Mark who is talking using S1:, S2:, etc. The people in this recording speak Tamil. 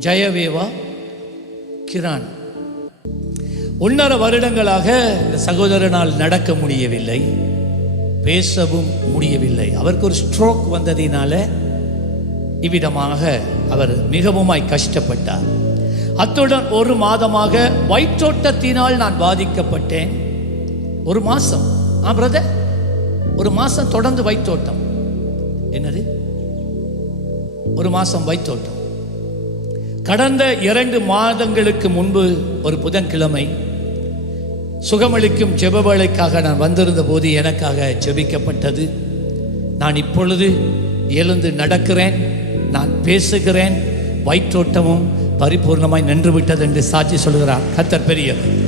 S1: ஜெயவேவா கிரான். ஒன்றரை வருடங்களாக இந்த சகோதரனால் நடக்க முடியவில்லை. பேசவும் முடியவில்லை. அவருக்கு ஒரு ஸ்ட்ரோக் வந்ததினால இவ்விதமாக அவர் மிகவுமாய் கஷ்டப்பட்டார். அத்துடன் ஒரு மாதமாக வயிற்றோட்டத்தினால் நான் பாதிக்கப்பட்டேன். ஒரு மாசம். ஆ பிரதர் ஒரு மாசம் தொடர்ந்து வயிற்றோட்டம் என்னது? ஒரு மாசம் வயிற்றோட்டம் கடந்த இரண்டு மாதங்களுக்கு முன்பு ஒரு புதன்கிழமை சுகமளிக்கும் ஜெபவேளைக்காக நான் வந்திருந்த போது எனக்காக ஜெபிக்கப்பட்டது. நான் இப்பொழுது எழுந்து நடக்கிறேன் நான் பேசுகிறேன் வயிற்றோட்டமும் பரிபூர்ணமாய் நின்றுவிட்டது என்று சாட்சி சொல்கிறார். கத்தர் பெரியவர்.